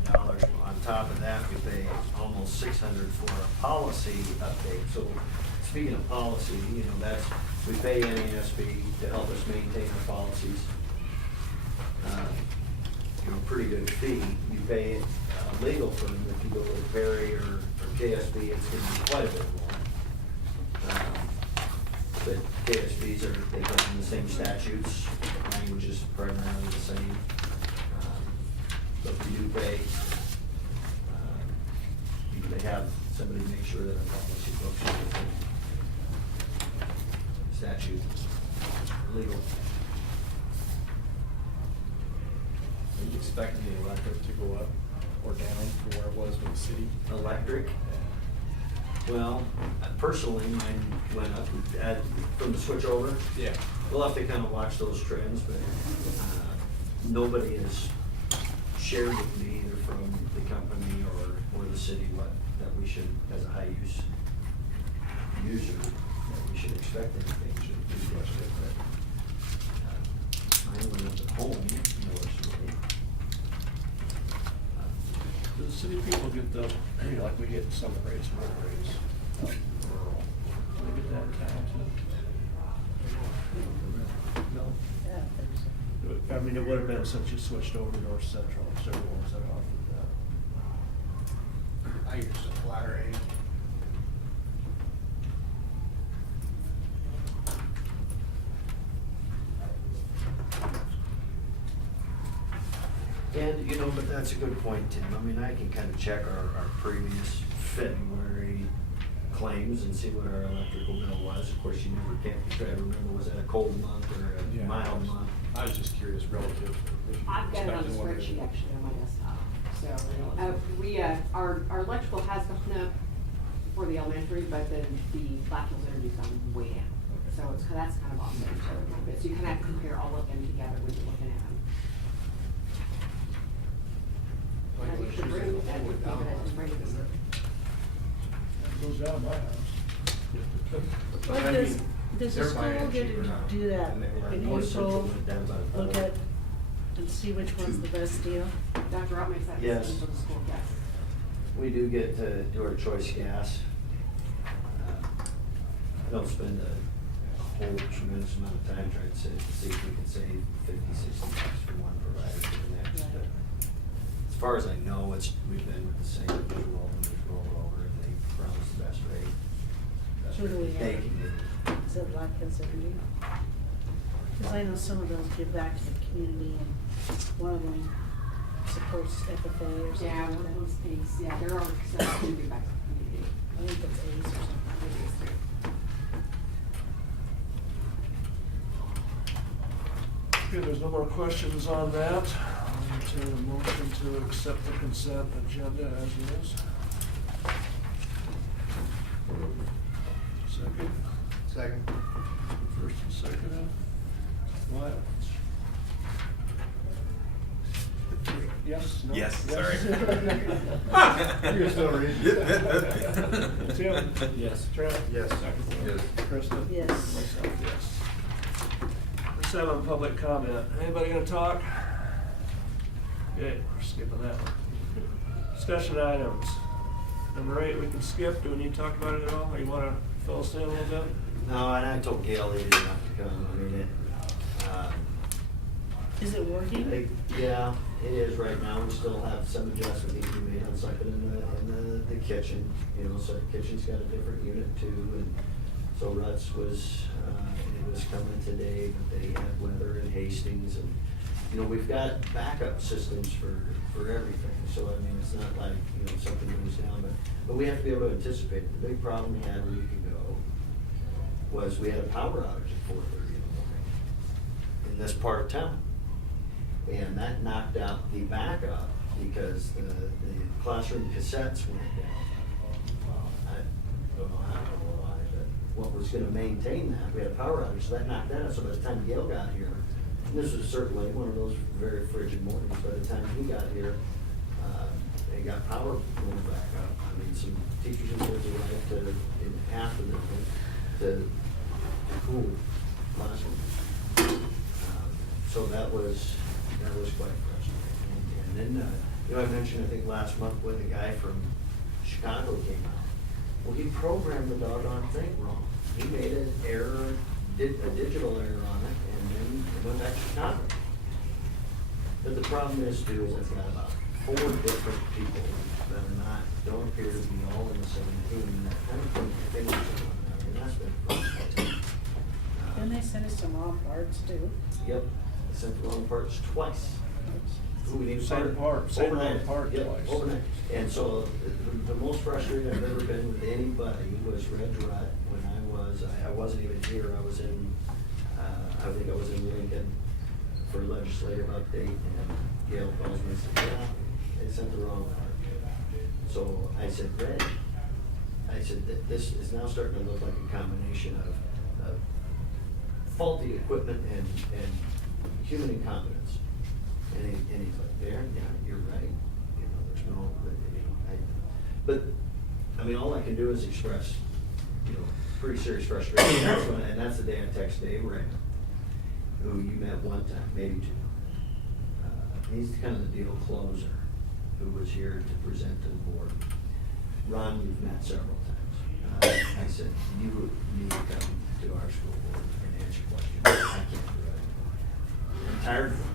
$100. On top of that, we pay almost $600 for a policy update. So speaking of policy, you know, we pay NASB to help us maintain our policies. You know, pretty good fee. You pay a legal firm if you go with Perry or KSB, it's going to be quite a bit more. But KSBs they come from the same statutes, language is primarily the same. But we do pay, they have somebody make sure that our policy books are within statute, legal. Are you expecting the electric to go up or down from where it was with the city? Electric? Well, personally, mine went up from the switch over. Yeah. We'll have to kind of watch those trends, but nobody has shared with me either from the company or the city that we should, as a high use user, that we should expect anything should be much different. I went up at home, noticeably. Do the city people get the, you know, like we get some rates, more rates, rural? Do they get that in town too? No? I mean, it would have been since you switched over to North Central, so everyone's that offered that. I use a flat rate. And, you know, but that's a good point, Tim. I mean, I can kind of check our previous February claims and see what our electrical bill was. Of course, you never can try to remember, was that a cold month or a mild month? I was just curious relative. if you I've got it on the expected one or- spreadsheet actually on my desktop. So, our electrical has gone up for the elementary, but then the Blackfield's energy's gone way down. Okay. So that's kind of offset each other a little bit. So you kind of have to compare all of them together when you're looking at them. Like And you should bring, and you can bring this up. That goes down my house. But I Well, mean, does the they're school buying get cheaper to now do that than they were. in North Central April? went down about a Look dollar. at and see which one's the best deal? Dr. Rock makes that Yes. decision for the school, yes. We do get to do our choice gas. I don't spend a whole tremendous amount of time trying to see if we can save 50, 60 bucks for one provider to the next. Right. But as far as I know, we've been with the same visual and just roll over and they promise the best rate. Best Who do rate we they have? can do. Is it Blackfield's Energy? Because I know some of those give back to the community and one of them supports FFA or something Yeah, like one of that. those things, yeah, there are some to do back to the community. I think it's A's or something. Okay, there's no more questions on that. I'll entertain a motion to accept the consent agenda as is. Second? Second. First and second. Wyatt? Yes? No? Yes, Yes? sorry. You're still reading. Tim? Yes. Trent? Yes. Yes. Krista? Yes. Myself, yes. Let's have a public comment. Anybody gonna talk? Okay, we're skipping that one. Discussion items. Number 8, we can skip. Do we need to talk about it at all? Or you wanna fill us in a little bit? No, and I told Gail he didn't have to come. I mean, Is it working? yeah, it is right now. We still have some adjustment needs to be made on something in the kitchen. You know, so the kitchen's got a different unit too, and so Ruts was, it was coming today, but they had weather in Hastings, and, you know, we've got backup systems for everything. So, I mean, it's not like, you know, something goes down, but we have to be able to anticipate. The big problem we had a week ago was we had a power outage at 4:30 in the morning in this part of town. And that knocked out the backup because the classroom cassettes went down. I don't know why, but what was gonna maintain that, we had a power outage, so that knocked that out. So by the time Gail got here, and this was certainly one of those very frigid mornings, by the time he got here, they got power going back up. I mean, some teachers and kids arrived in half of them to cool classrooms. So that was quite frustrating. And then You know, I mentioned, I think last month, when the guy from Chicago came out. Well, he programmed the doggone thing wrong. He made an error, did a digital error on it, and then it went back to Chicago. But the problem is too, is I've got about 4 different people that are not, don't appear to be all in the same team, and that kind of thing, fingers in one another, and that's been frustrating. Then they sent us some wrong parts too. Yep, I sent the wrong parts twice. Ooh, we need a Same part, same overnight. part Yep, twice. overnight. And so the most frustrated I've ever been with anybody was Red Rut when I wasn't even here, I was in, I think I was in Lincoln for a legislative update, and Gail calls me and said, yeah, they sent the wrong part. So I said, Red, I said, this is now starting to look like a combination of faulty equipment and human incompetence. And he's like, there, yeah, you're right. You know, there's no, but, I mean, all I can do is express, you know, pretty serious frustration. And that's the day I text Dave Ray, who you met one time, maybe 2. He's kind of the deal closer, who was here to present to the board. Ron, you've met several times. I said, you need to come to our school board and answer questions. I can't do it. I'm tired of it.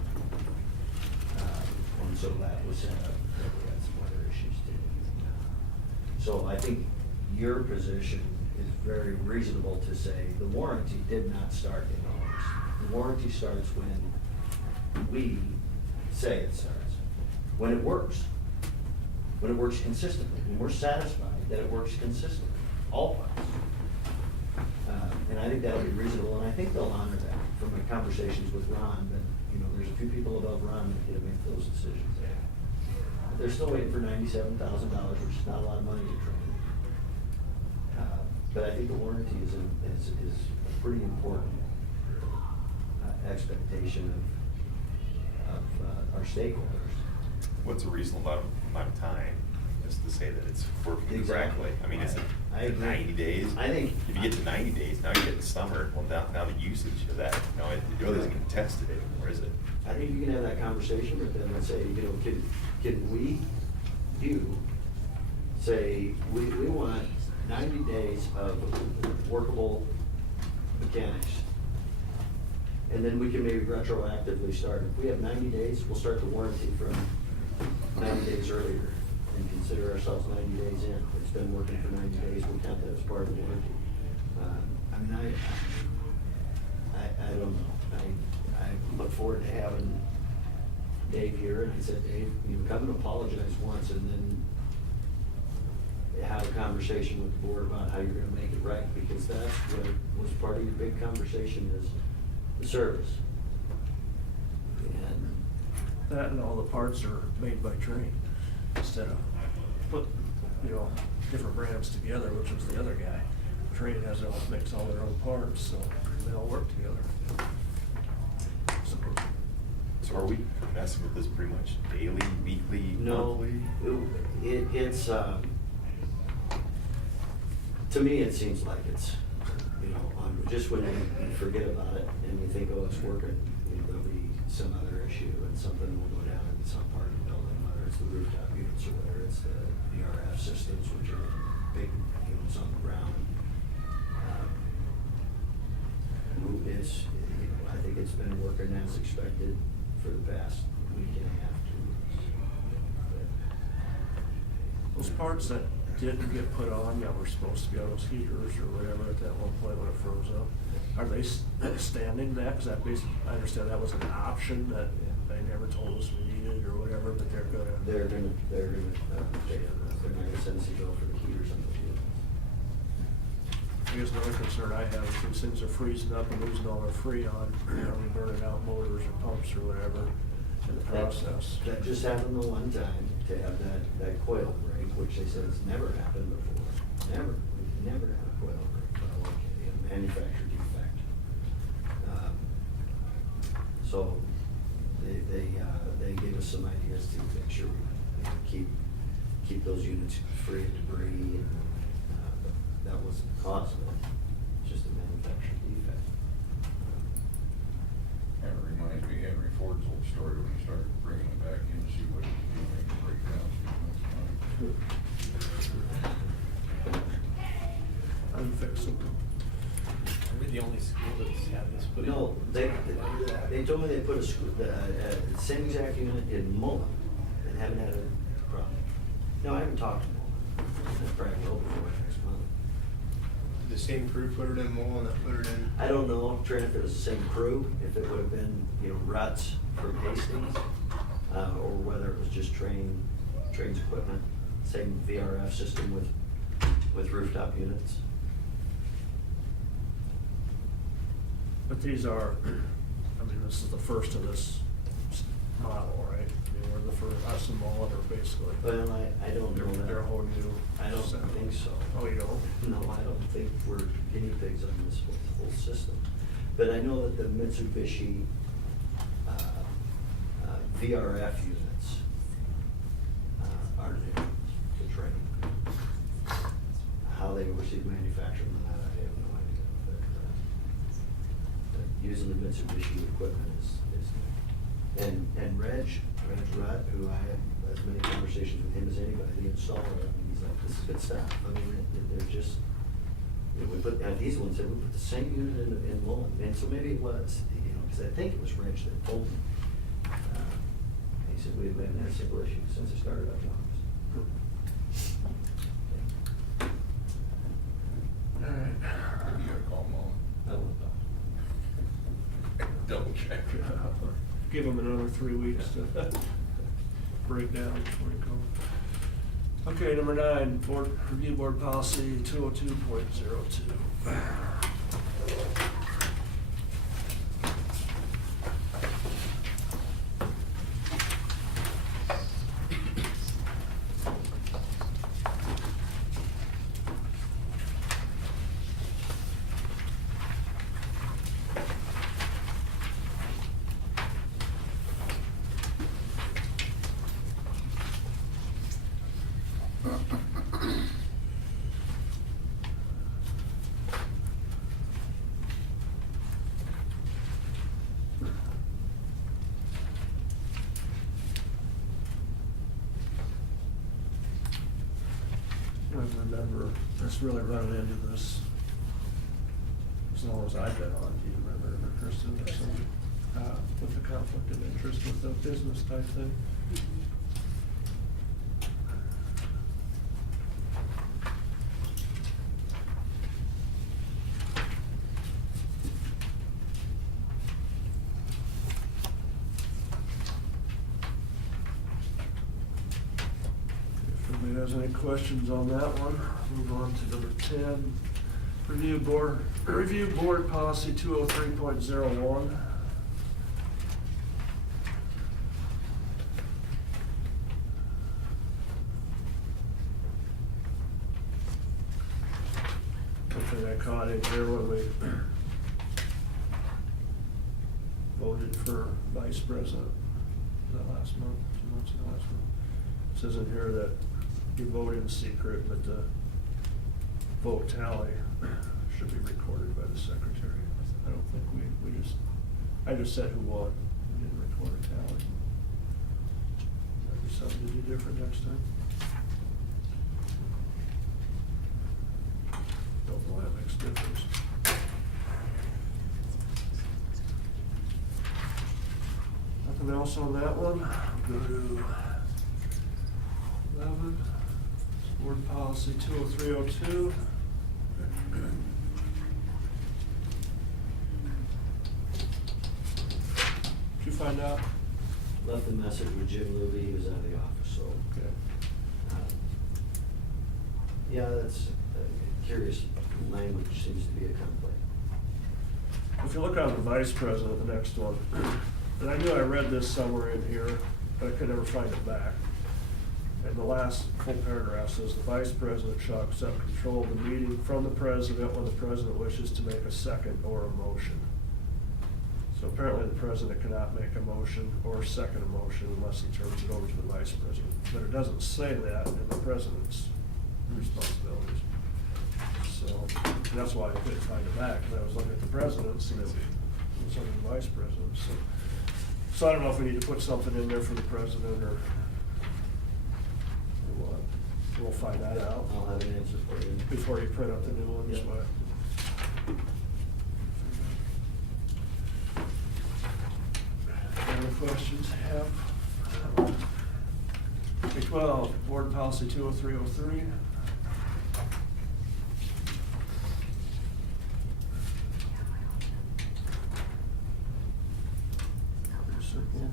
And so that was set up, that we had some other issues too. So I think your position is very reasonable to say the warranty did not start in August. The warranty starts when we say it starts, when it works consistently, when we're satisfied that it works consistently, all parts. And I think that'll be reasonable, and I think they'll honor that from my conversations with Ron, but, you know, there's a few people above Ron that get to make those decisions. But they're still waiting for $97,000, which is not a lot of money to train. But I think the warranty is a pretty important expectation of our stakeholders. What's a reasonable amount of time, just to say that it's working Exactly. correctly? I mean, is I it agree. 90 days? I think- If you get to 90 days, now you get to summer, well, now the usage of that, you know, it really isn't contested anymore, is it? I think you can have that conversation with them and say, you know, can we, say, we want 90 days of workable mechanics. And then we can maybe retroactively start. If we have 90 days, we'll start the warranty from 90 days earlier and consider ourselves 90 days in. If it's been working for 90 days, we'll count that as part of the warranty. I mean, I don't know. I look forward to having Dave here, and I said, Dave, you come and apologize once and then have a conversation with the board about how you're gonna make it right, because that's what was part of your big conversation is the service. And That and all the parts are made by Trane, instead of put, you know, different brands together, which was the other guy. Trane has all, makes all their own parts, so they all work together. So are we messing with this pretty much daily, weekly, no, monthly? it's, to me, it seems like it's, you know, just when you forget about it and you think, oh, it's working, you know, there'll be some other issue and something will go down in some part of the building, whether it's the rooftop units or whether it's the RF systems, which are big units on the ground. It's, you know, I think it's been working as expected for the past week and a half, 2 weeks. Those parts that didn't get put on, that were supposed to be on those heaters or whatever at that one point when it froze up, are they standing that? Cause that basically, I understand that was an option that they never told us we needed or whatever, but they're gonna. They're not gonna send us a bill for the heaters on those units. I guess the only concern I have is these things are freezing up and losing all their freon, are we burning out motors or pumps or whatever in the process? That just happened the one time to have that coil break, which they said has never happened before. We've never had a coil break, well, okay, a manufacturer defect. So they gave us some ideas to make sure we keep those units free of debris, and that wasn't the cause of it, just a manufacturer defect. Kind of reminds me of Henry Ford's old story when he started bringing them back in to see what he was doing. Unfixable. Are we the only school that's had this put in? No, they told me they put the same exact unit in Mullen and haven't had a problem. No, I haven't talked to Mullen. I probably will before next month. The same crew put it in Mullen that put it in. I don't know, Trent, if it was the same crew, if it would have been, Ruts from Hastings, or whether it was just Train's equipment, same VRF system with rooftop units. But these are, I mean, this is the first of this model, right? I mean, we're the first, us and Mullen are basically. Well, I don't know that. They're a whole new. I don't set. think so. Oh, you don't? No, I don't think we're guinea pigs on this whole system. But I know that the Mitsubishi VRF units are new to train. How they receive manufacturing on that, I have no idea. But using the Mitsubishi equipment is new. And Reg Rutt, who I have as many conversations with him as anybody, the installer, I mean, he's like, this is good stuff. I mean, they're just, we put, he's the one said, we put the same unit in Mullen, and so maybe it was, because I think it was Reg that told me. He said, we haven't had a single issue since it started up. All right. You gotta call Mullen. I won't talk. Double check. Give them another 3 weeks to break down before you go. Okay, number 9, review board policy 202.02. I remember us really running into this as long as I've been on. Do you remember, Kristen, or some, with the conflict of interest with the business type thing? If anybody has any questions on that one, move on to number 10. Review board policy 203.01. Something I caught in here when we voted for vice president, was that last month, 2 months ago, last month? It says in here that you vote in secret, but the vote tally should be recorded by the secretary. I don't think I just said who won, we didn't record a tally. Might be something to do different next time. Don't know that makes a difference. Nothing else on that one? Go to 11, board policy 203.02. Did you find out? Left a message with Jim Luby, he was out of the office, so. Okay. Yeah, that's curious language, seems to be a conflict. If you look on the vice president, the next one, and I knew I read this somewhere in here, but I could never find it back. And the last full paragraph says, the vice president shall accept control of the meeting from the president when the president wishes to make a second or a motion. So apparently the president cannot make a motion or second a motion unless he turns it over to the vice president. But it doesn't say that in the president's responsibilities. So that's why I couldn't find it back, because I was looking at the president's and it was under the vice president. So I don't know if we need to put something in there for the president or what. find that out I'll have an answer for you. before you print up the new ones, Yep. but. Any other questions have? K-12, Board Policy 20303. Pretty simple.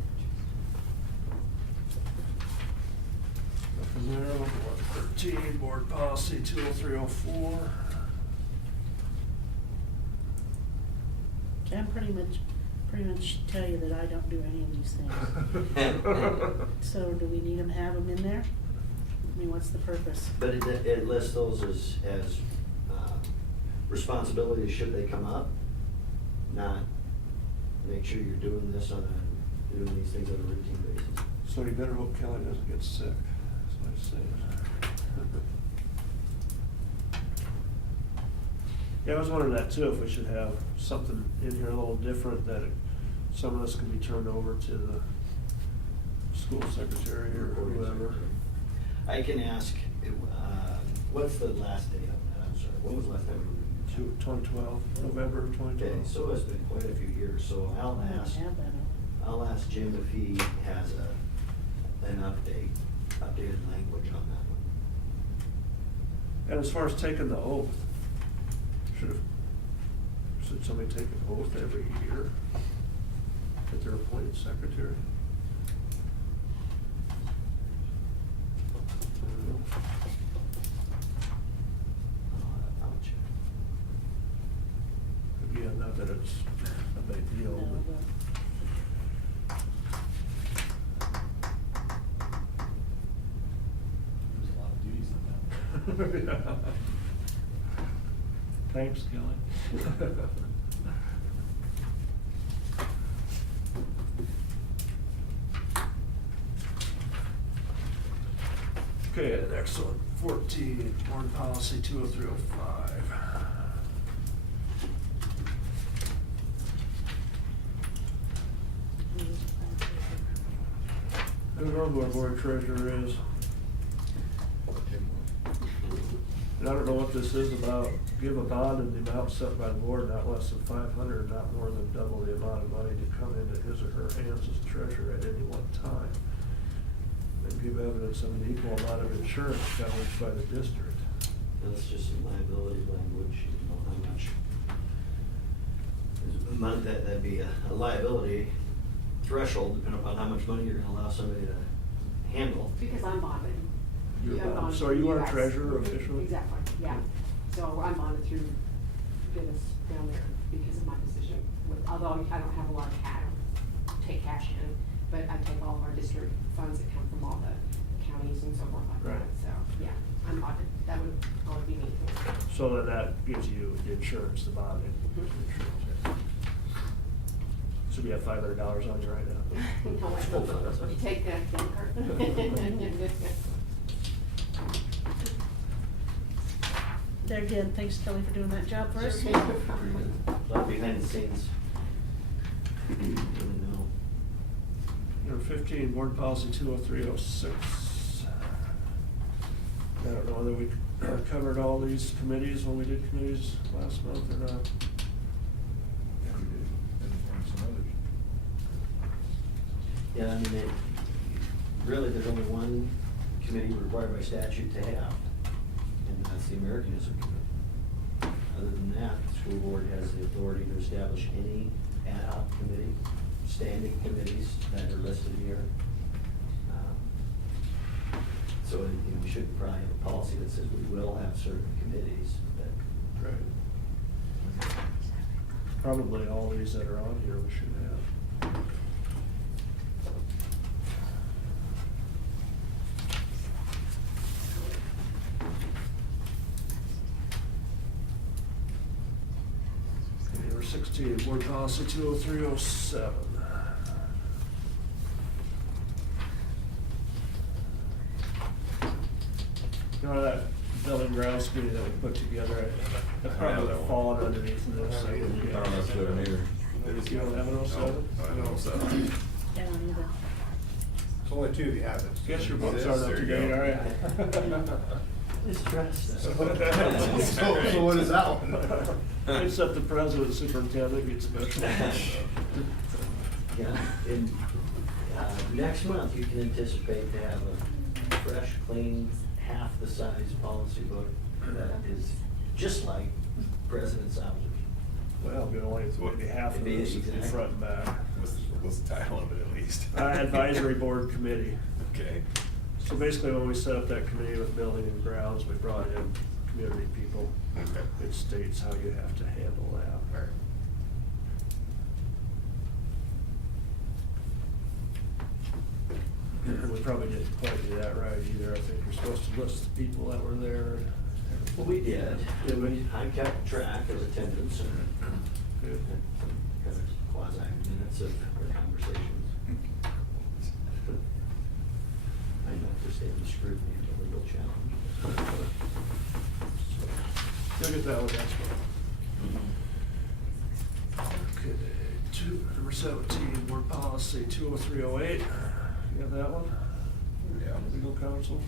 Nothing there. 113, Board Policy 20304. Can pretty much tell you that I don't do any of these things. So do we need them, have them in there? I mean, what's the purpose? But it lists those as responsibilities should they come up, not make sure you're doing these things on a routine basis. So you better hope Kelly doesn't get sick, that's what I'm saying. Yeah, I was wondering that too, if we should have something in here a little different, that some of this can be turned over to the school secretary or whoever. I can ask, what's the last day on that? I'm sorry, when was the last time we reviewed? 2012, November of 2012. Okay, so it's been quite a few years, so I don't have that on. I'll ask Jim if he has an updated language on that one. And as far as taking the oath, should somebody take an oath every year that they're appointed secretary? I don't know. I'll check. Again, not that it's a big deal, No, but. There's a lot of duties in that. Yeah. Thanks, Kelly. Okay, the next one, 14, Board Policy 20305. I don't know who our board treasurer is. And I don't know what this is about. Give a bond in the amount set by the board not less than 500, not more than double the amount of money to come into his or her hands as treasurer at any one time. And give evidence of an equal amount of insurance coverage by the district. That's just some liability language, you know, how much. That'd be a liability threshold, depending upon how much money you're gonna allow somebody to handle. Because I'm bonded. You're I'm bonded. So you are guys. treasurer officially? Exactly, yeah. So I'm bonded through Dennis down there because of my position. Although I don't have a lot of cash, I don't take cash in, but I take all of our district funds that come from all the counties and so forth like that. Right. So, yeah, I'm bonded. That would probably be me. So then that gives you the insurance, the bonding. Mhm. Insurance, yeah. So you have $500 on you right now? No, I Full don't. funds. You take that, card. There again, thanks Kelly for doing that job for us. Sure. A lot behind the scenes. Really know. Number 15, Board Policy 20306. I don't know whether we covered all these committees when we did committees last month or not. Yeah, we did. And some others. Yeah, I mean, really, there's only one committee required by statute to have, and that's the Americanism Committee. Other than that, the school board has the authority to establish any ad hoc committee, standing committees that are listed here. So, you know, we should probably have a policy that says we will have certain committees that. Right. Probably all these that are on here we should have. Okay, number 16, Board Policy 20307. You know, that building grounds committee that we put together, that probably would fall underneath this. I don't know if they're near. You don't have an 07? I don't know, so. I don't either. It's only two of you have it. Guess your books There aren't up you to go. date, all right? It's stressed. So what is that one? Except the president, superintendent gets better. Yeah, in, next month, you can anticipate to have a fresh, clean, half the size policy book that is just like President Sauer's. Well, we only, maybe half of Maybe this is in exactly. front and back. What's the title of it at least? Advisory Board Committee. Okay. So basically, when we set up that committee with building and grounds, we brought in community people. Okay. It states how you have to handle that. All right. And we probably didn't quite do that right either. I think we're supposed to list the people that were there. Well, we did. Did we? I kept track of attendance and Good. kind of quasi minutes of our conversations. I know to stand the scrutiny of the legal challenge. You'll get that one next one. Okay, number 17, board policy 20308. You have that one? Yeah. Legal counsel.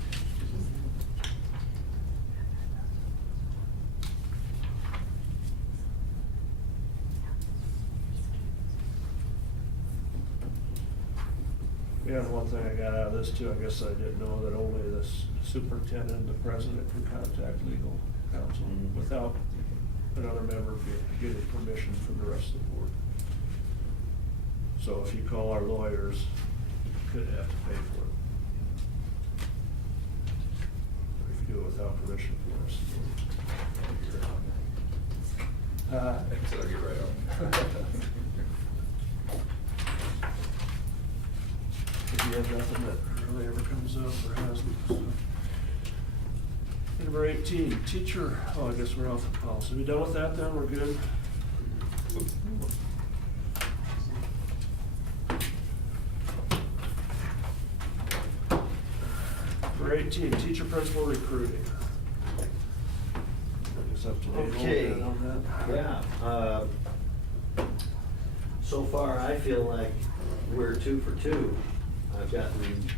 Yeah, and one thing I got out of this too, I guess I didn't know that only the superintendent and the president can contact legal counsel Mhm. without another member getting permission from the rest of the board. So if you call our lawyers, you could have to pay for it. But if you do it without permission from the rest of the board. So I'll get right on. If you have nothing that really ever comes up or hasn't. So. Number 18, teacher, oh, I guess we're off the policy. We done with that then? We're good? Number 18, teacher principal recruiting. I guess up to date a little Okay, bit on that. yeah, so far, I feel like we're 2 for 2. I've gotten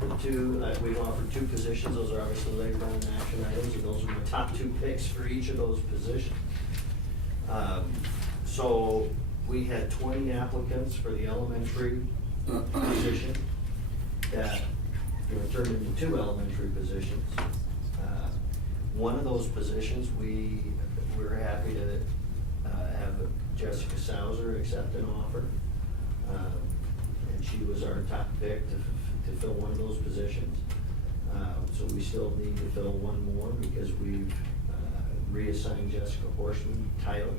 the two, we've offered 2 positions, those are obviously later on action items, and those are my top 2 picks for each of those positions. So, we had 20 applicants for the elementary position that, turned into 2 elementary positions. One of those positions, we're happy to have Jessica Sauer accept an offer. And she was our top pick to fill one of those positions. So we still need to fill one more because we've reassigned Jessica Horstman title,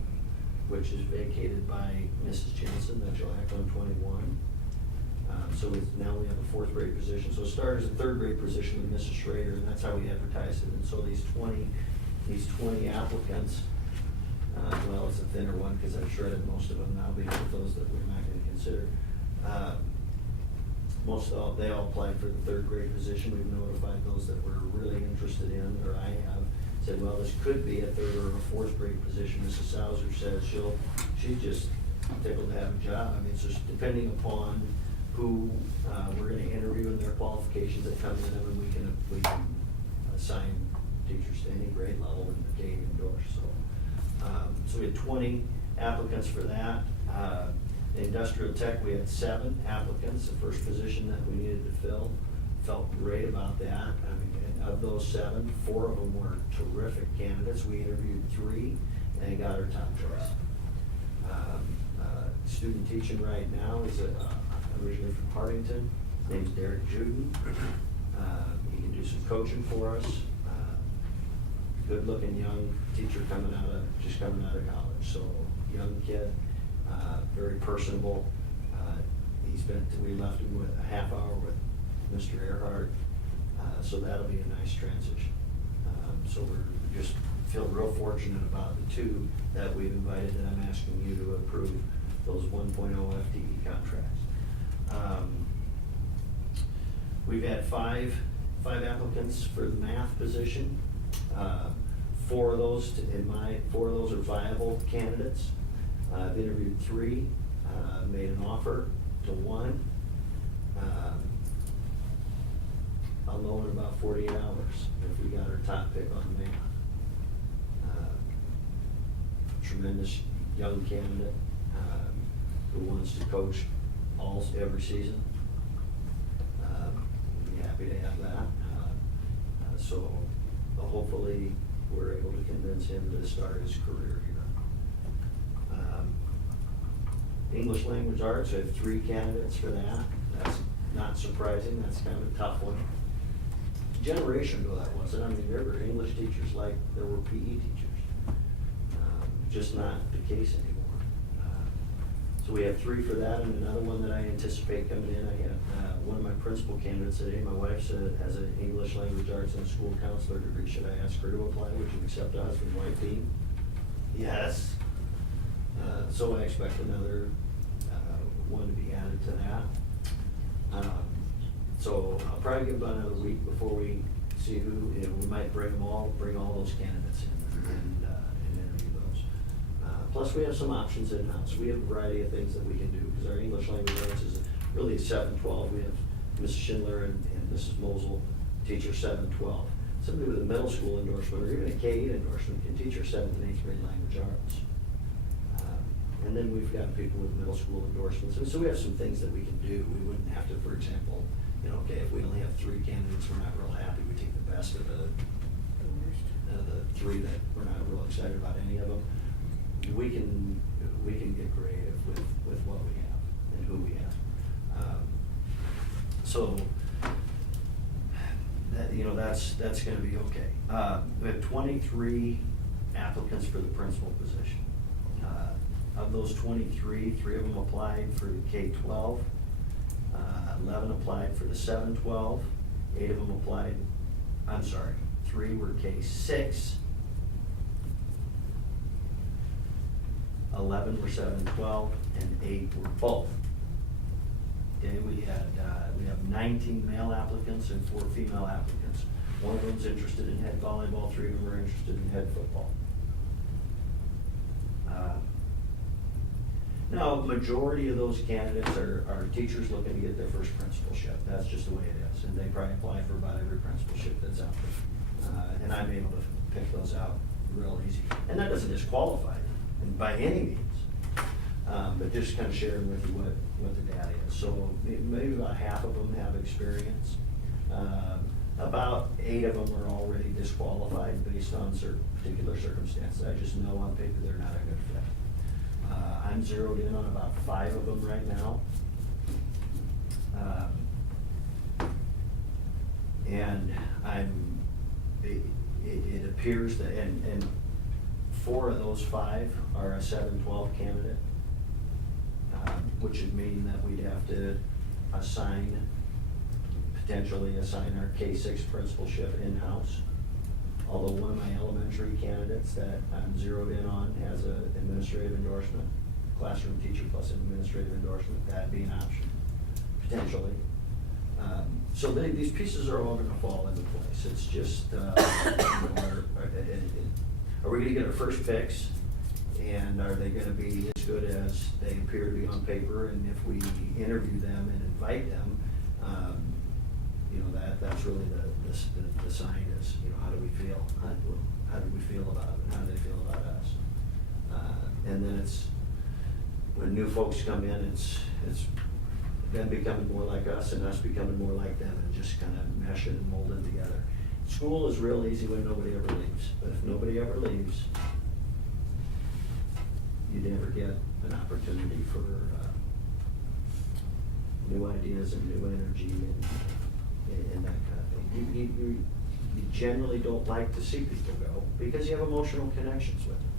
which is vacated by Mrs. Jensen, that July 121. So now we have a 4th grade position. So it started as a 3rd grade position with Mrs. Schrader, and that's how we advertised it. And so these 20 applicants, well, it's a thinner one because I've shredded most of them now because of those that we're not going to consider. They all applied for the 3rd grade position. We've notified those that we're really interested in, or I have said, well, this could be a 3rd or a 4th grade position. Mrs. Sauer says she's just tickled to have a job. I mean, it's just depending upon who we're gonna interview and their qualifications that come in, and we can assign teachers to any grade level in the game endorse, so. So we had 20 applicants for that. Industrial tech, we had 7 applicants, the first position that we needed to fill. Felt great about that. I mean, and of those 7, 4 of them were terrific candidates. We interviewed 3 and got our top choice. Student teaching right now is originally from Hartington. His name's Derek Juden. He can do some coaching for us. Good-looking young teacher just coming out of college. So young kid, very personable. We left him with a half hour with Mr. Earhart, so that'll be a nice transition. So we're just feel real fortunate about the 2 that we've invited, and I'm asking you to approve those 1.0 FTE contracts. We've had 5 applicants for the math position. 4 of those are viable candidates. I've interviewed 3, made an offer to 1. I'll know in about 48 hours if we got our top pick on the man. Tremendous young candidate, who wants to coach every season. Be happy to have that. So hopefully we're able to convince him to start his career here. English language arts, I have 3 candidates for that. That's not surprising, that's kind of a tough one. A generation ago that wasn't. I mean, there were English teachers like there were PE teachers. Just not the case anymore. So we have 3 for that, and another one that I anticipate coming in. I have one of my principal candidates today. My wife has an English language arts and school counselor degree. Should I ask her to apply? Would you accept a husband-wife team? Yes. So I expect another one to be added to that. So I'll probably give about another week before we see who, we might bring all those candidates in and interview those. Plus we have some options in-house. We have a variety of things that we can do, because our English language arts is really 7-12. We have Mrs. Schindler and Mrs. Mosel teach our 7-12. Somebody with a middle school endorsement or even a K-8 endorsement can teach our 7th and 8th grade language arts. And then we've got people with middle school endorsements. And so we have some things that we can do. We wouldn't have to, for example, okay, if we only have 3 candidates, we're not real happy, we take the best of the 3 that we're not real excited about any of them. We can get creative with what we have and who we have. So that, that's gonna be okay. We have 23 applicants for the principal position. Of those 23, 3 of them applied for the K-12, 11 applied for the 7-12, 8 of them applied, 3 were K-6, 11 were 7-12, and 8 were both. Okay, we have 19 male applicants and 4 female applicants. One of them's interested in head volleyball, 3 of them are interested in head football. Now, majority of those candidates are teachers looking to get their first principalship. That's just the way it is. And they probably apply for about every principalship that's out there. And I'm able to pick those out real easy. And that doesn't disqualify them by any means. But just kind of sharing with you what the data is. So maybe about half of them have experience. About 8 of them are already disqualified based on particular circumstances. I just know on paper they're not a good fit. I'm zeroed in on about 5 of them right now. And it appears that, and 4 of those 5 are a 7-12 candidate, which would mean that we'd have to potentially assign our K-6 principalship in-house. Although one of my elementary candidates that I'm zeroed in on has an administrative endorsement, classroom teacher plus an administrative endorsement, that'd be an option, potentially. So these pieces are all gonna fall into place. It's just, are we gonna get our first picks? And are they gonna be as good as they appear to be on paper? And if we interview them and invite them, that's really the sign is, how do we feel? How do we feel about it? How do they feel about us? And then when new folks come in, it's them becoming more like us and us becoming more like them, and just kind of meshing and molding together. School is real easy when nobody ever leaves, but if nobody ever leaves, you never get an opportunity for new ideas and new energy and that kind of thing. You generally don't like to see people go because you have emotional connections with them.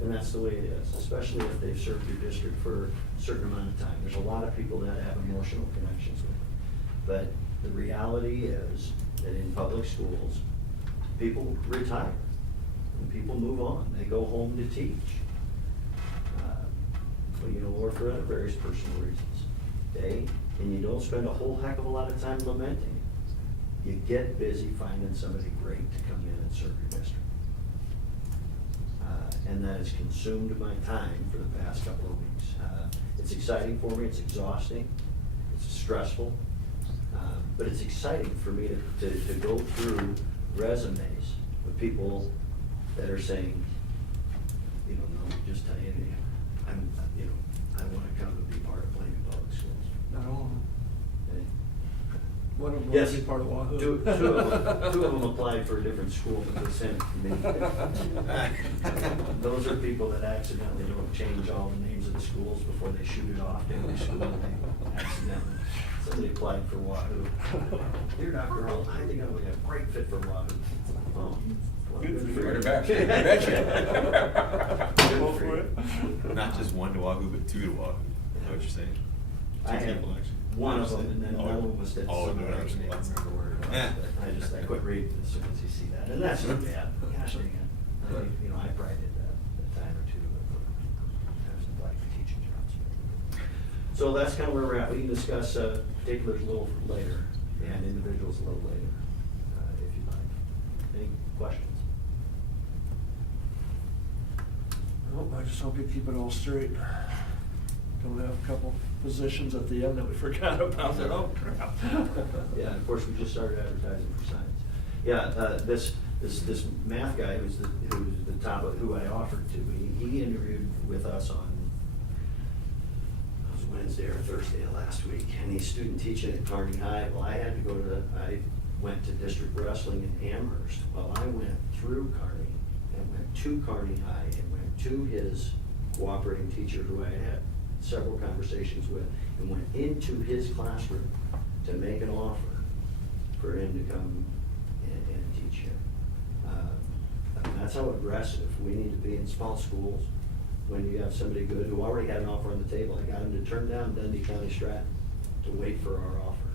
And that's the way it is, especially if they've served your district for a certain amount of time. There's a lot of people that have emotional connections with them. But the reality is that in public schools, people retire and people move on. They go home to teach. Or for other various personal reasons. Okay? And you don't spend a whole heck of a lot of time lamenting. You get busy finding somebody great to come in and serve your district. And that has consumed my time for the past couple of weeks. It's exciting for me, it's exhausting, it's stressful, But it's exciting for me to go through resumes of people that are saying, you know, no, just tell you, I wanna come and be part of Plainview Public Schools. Not all of them. Okay? One of them Yes, wants to be part of Wahoo. two of them applied for a different school, but they sent it to me. Those are people that accidentally don't change all the names of the schools before they shoot it off to every school, and they accidentally, somebody applied for Wahoo. Dear Dr. Hall, I think I would be a great fit for Wahoo. Oh, well, Good for you. Better bet you. Betcha. Go for it. Not just one to Wahoo, but two to Wahoo. Is that what you're saying? I Two had people, actually. one of them, and then Oh, another one was that oh, somebody, no, I can't that's- remember where it was, Yeah. but I quit reading as soon as you see that, and that's not bad, gosh dang it. You know, I probably did that a time or two, but I was applied for teaching jobs. So that's kind of where we're at. We can discuss particulars a little later, and individuals a little later, if you'd like. Any questions? Nope, I just hope you keep it all straight. Don't have a couple positions at the end that we forgot about that, oh crap. Yeah, of course, we just started advertising for science. Yeah, this math guy who's the top of, who I offered to, he interviewed with us on, it was Wednesday or Thursday of last week, and he's student teaching at Kearney High. Well, I went to district wrestling in Amherst. Well, I went through Kearney and went to Kearney High and went to his cooperating teacher who I had several conversations with, and went into his classroom to make an offer for him to come and teach here. I mean, that's how aggressive we need to be in small schools. When you have somebody good who already had an offer on the table, I got him to turn down Dundee County Stratton to wait for our offer.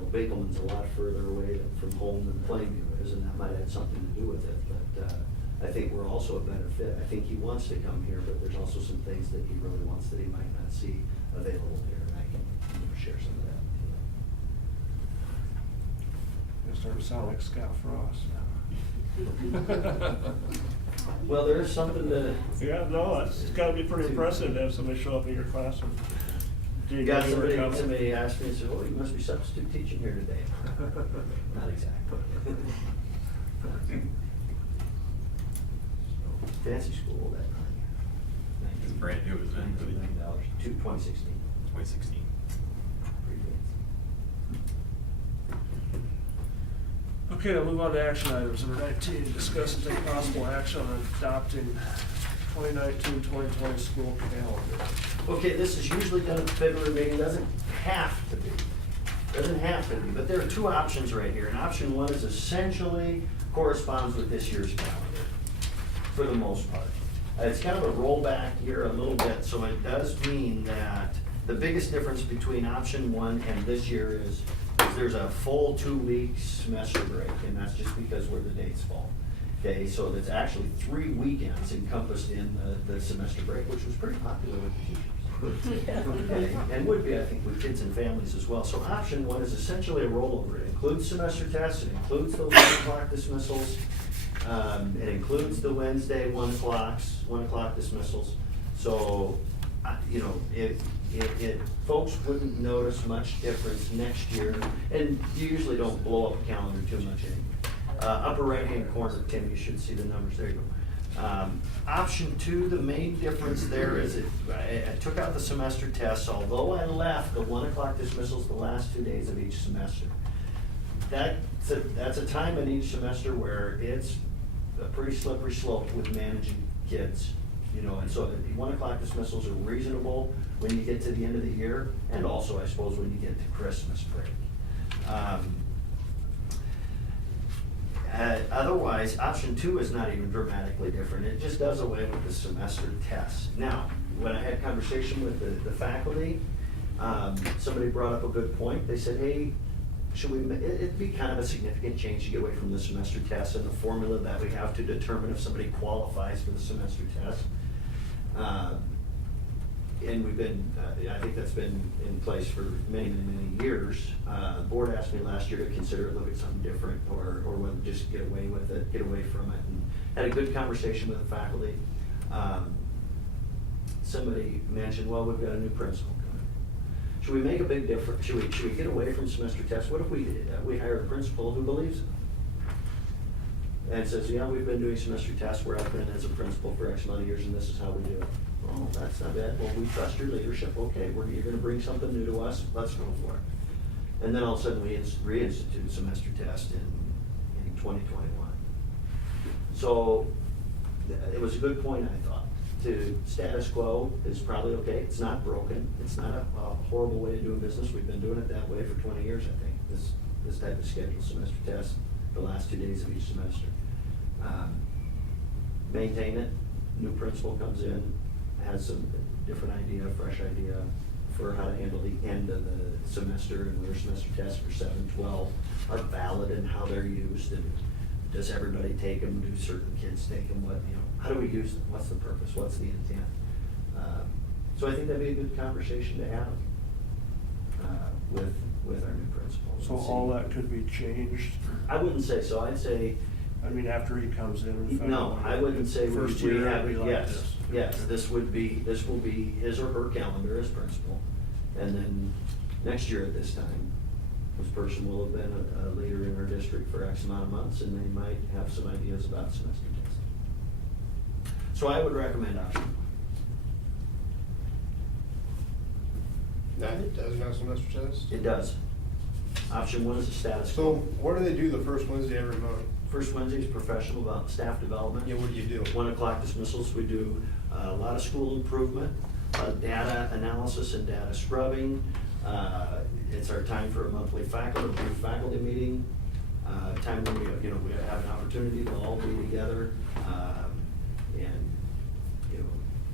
Well, Bakelman's a lot further away from home than Plainview is, and that might have something to do with it, but I think we're also a better fit. I think he wants to come here, but there's also some things that he really wants that he might not see available here, and I can share some of that with You're starting to sound like Scott Frost. you. Well, there is something to. Yeah, no, it's gotta be pretty impressive to have somebody show up in your classroom. Do You got know where somebody, it somebody asked me, said, oh, you must be substitute teaching here today. Not exactly. Fancy school that night. It's brand new, isn't it? $19 to 2016. 2016. Pretty fancy. Okay, I'll move on to action items. Number 19, discuss and take possible action on adopting 2019-2020 school calendar. Okay, this is usually done at the February meeting, doesn't have to be. Doesn't have to be, but there are two options right here. And option one is essentially corresponds with this year's calendar, for the most part. It's kind of a rollback here a little bit, so it does mean that the biggest difference between option one and this year is there's a full 2-week semester break, and that's just because where the dates fall. Okay, so that's actually 3 weekends encompassed in the semester break, which was pretty popular with the teachers. Okay, and would be, I think, with kids and families as well. So option one is essentially a rollover. It includes semester tests, it includes those 1 o'clock dismissals, it includes the Wednesday 1 o'clock dismissals. So, you know, if folks wouldn't notice much difference next year, and you usually don't blow up the calendar too much anyway. Upper right-hand corner, Tim, you should see the numbers, there you go. Option two, the main difference there is I took out the semester tests, although I left the 1 o'clock dismissals the last 2 days of each semester. That's a time in each semester where it's a pretty slippery slope with managing kids. You know, and so the 1 o'clock dismissals are reasonable when you get to the end of the year, and also, I suppose, when you get to Christmas break. Otherwise, option two is not even dramatically different. It just does away with the semester tests. Now, when I had conversation with the faculty, somebody brought up a good point. They said, hey, it'd be kind of a significant change to get away from the semester test and the formula that we have to determine if somebody qualifies for the semester test. And we've been, I think that's been in place for many, many, many years. The board asked me last year to consider look at something different or whether just get away with it, get away from it, and had a good conversation with the faculty. Somebody mentioned, well, we've got a new principal coming. should we make a big difference? Should we get away from semester tests? What if we hire a principal who believes it? And says, yeah, we've been doing semester tests where I've been as a principal for X amount of years and this is how we do it. Oh, that's not bad. Well, we trust your leadership. Okay, you're gonna bring something new to us. Let's go for it. And then all of a sudden we reinstitute semester test in 2021. So it was a good point, I thought. To status quo is probably okay. It's not broken. It's not a horrible way of doing business. We've been doing it that way for 20 years, I think. This type of scheduled semester test, the last 2 days of each semester. Maintain it. New principal comes in, has some different idea, fresh idea for how to handle the end of the semester, and their semester tests for 7, 12 are valid in how they're used, and does everybody take them? Do certain kids take them? How do we use them? What's the purpose? What's the intent? So I think that'd be a good conversation to have with our new principal. So all that could be changed? I wouldn't say so. I'd say. I mean, after he comes in and. No, I wouldn't say First we year, have, it'd be like yes, this. yes, Okay. this will be his or her calendar as principal. And then next year at this time, this person will have been a leader in our district for X amount of months, and they might have some ideas about semester testing. So I would recommend option one. That doesn't have semester test? It does. Option one is a status So quo. what do they do the first Wednesday every month? First Wednesday is professional about staff development. Yeah, what do you do? 1 o'clock dismissals, we do a lot of school improvement, data analysis and data scrubbing. It's our time for a monthly faculty meeting, time when we have an opportunity to all be together, and,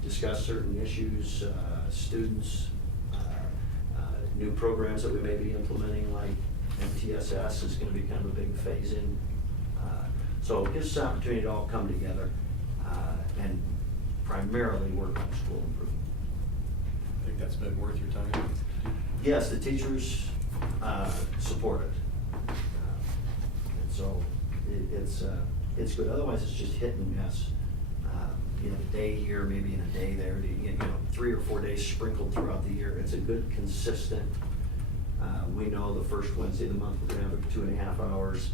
discuss certain issues, students, new programs that we may be implementing, like MTSS is gonna be kind of a big phase in. So it gives us an opportunity to all come together and primarily work on school improvement. I think that's been worth your time. Yes, the teachers support it. And so it's good. Otherwise, it's just hit and miss. A day here, maybe in a day there, 3 or 4 days sprinkled throughout the year. It's a good, consistent, we know the first Wednesday of the month, we're gonna have 2.5 hours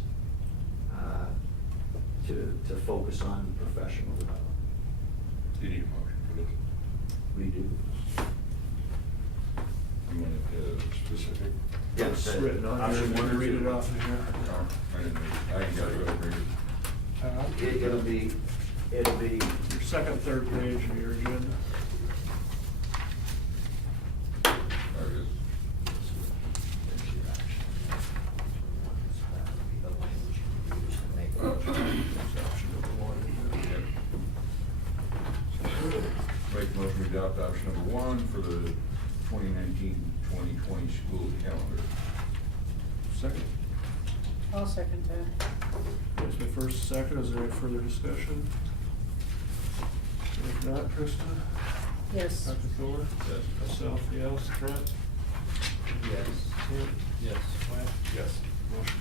to focus on professional development. Do you need a motion for this? We do. You want it specific? It's written on here, Option you one or read two. it off of here. No, I didn't read it. I ain't got it over here. It'll be, Your second, third page of your agenda. There it is. Option number one. Make a motion to adopt option number 1 for the 2019-2020 school calendar. Second. I'll second that. There's my first, second. Is there any further discussion? If not, Krista? Yes. Dr. Thor? Yes. Myself, yes. Trent? Yes. Tim? Yes. Wyatt? Yes. Motion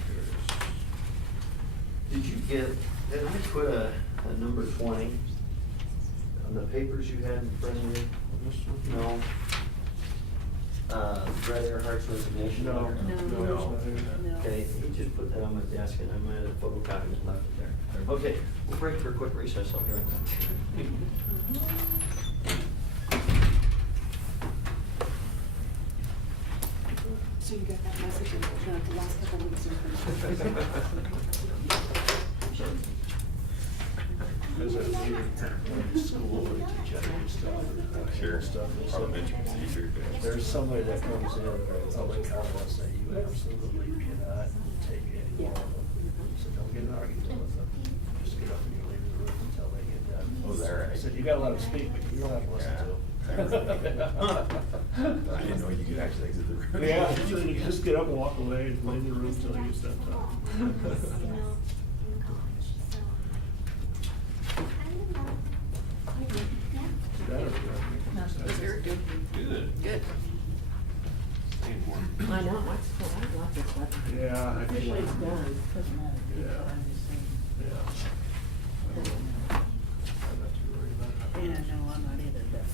carries. did I put a number 20 on the papers you had in front of you? This one? No. Brett Earhart's resignation No, letter? No. no, it's not here. No. Okay, he just put that on my desk and I might have photocopied it and left it there. Okay, we'll break for a quick recess, I'll be right back. So you got that message in the last couple of weeks. Is that you, school or teach other stuff? Sure. Stuff. Elementary teacher. There's somebody that comes in, public comments that you absolutely cannot take anymore. So don't get in an argument with them. Just get up and you leave the room until they get done. Oh, is that right? So you gotta let them speak, but you don't have to listen to them. I didn't know you could actually exit the room. Yeah, so you just get up and walk away and leave the room until he gets done talking. Better. Very good. Good. Good. I know, I like this weather. Yeah, I feel Usually like, it's done, doesn't matter. Yeah. I'm just saying. yeah. I'm not too worried about it. Yeah, no, I'm not either, but.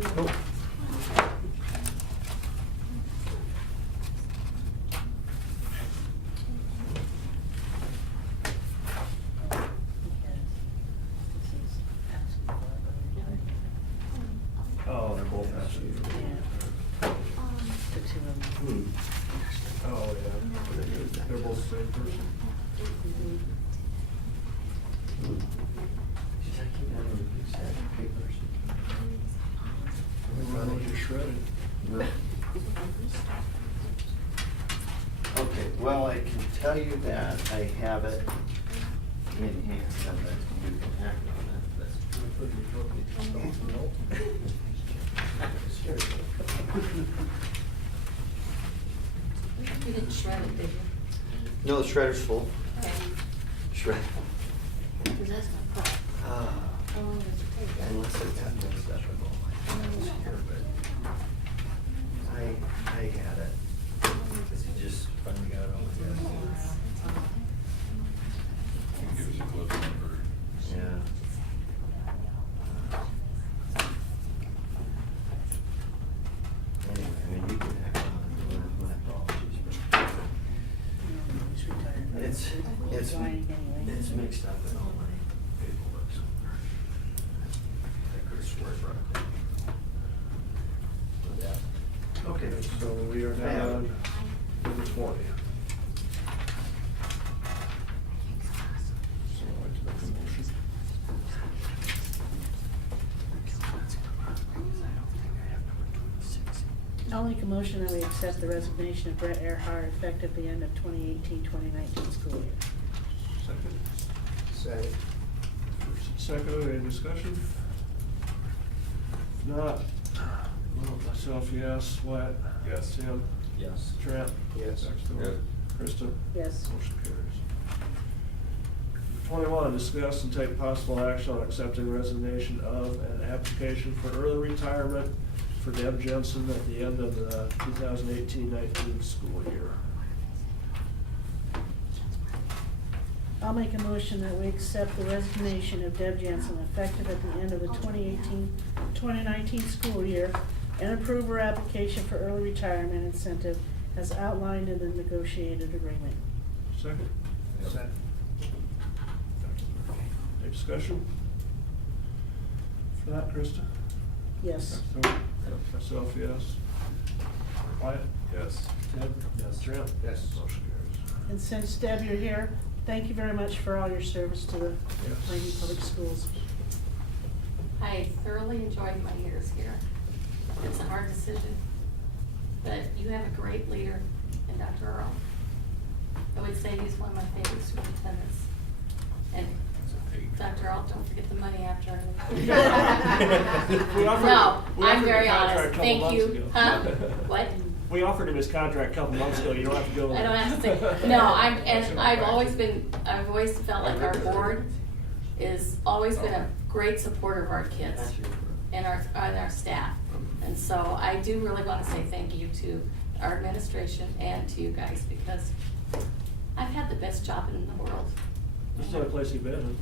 Nope. Oh, they're both asking. The two of them. Oh, yeah. They're both the same person. She's like, "You got any big stack of papers?" Everyone just shredded. Okay, well, I can tell you that I have it in hand, and that you can act on it, but. You didn't shred it, did you? No, the shredder's full. Okay. Shred. Because that's my problem. How long does it take? Unless it's got no stuff here, but I had it. Cause you just finally got it on my desk. Can you give us a clip number? Yeah. Anyway, I mean, you can act on it, my apologies, but He's retired. but it's lying anyway. it's mixed up in all my paperwork somewhere. I could swear it right. But, yeah. Okay, so we are I have now it. on number 20. So I'd like to make a motion. I'll make a motion that we accept the resignation of Brett Earhart effective the end of 2018-2019 school year. Second. Second. First and second, any discussion? If not, well, myself, yes, Wyatt? Yes. Tim? Yes. Trent? Yes. Dexter? Yes. Krista? Yes. Motion carries. 21, discuss and take possible action on accepting resignation of an application for early retirement for Deb Jensen at the end of the 2018-19 school year. I'll make a motion that we accept the resignation of Deb Jansen effective at the end of the 2018-2019 school year and approve her application for early retirement incentive as outlined in the negotiated agreement. Second? Second. Any discussion? For that, Krista? Yes. Dexter? Myself, yes. Wyatt? Yes. Ted? Yes. Trent? Yes. Motion carries. And since Deb, you're here, thank you very much for all your service to the Yes. Plainview Public Schools. I thoroughly enjoyed my years here. It's a hard decision, but you have a great leader in Dr. Earl. I would say he's one of my favorite superintendents. And Dr. Earl, don't forget the money after I leave. We offered- No, we I'm offered very a contract honest. a couple Thank months you. ago. Huh? What? We offered him his contract a couple months ago, you don't have to go. I don't have to say, no, I've always felt like our board is always been a great supporter of our kids and our staff. And so I do really want to say thank you to our administration and to you guys, because I've had the best job in the world. This is the only place you've been, isn't it?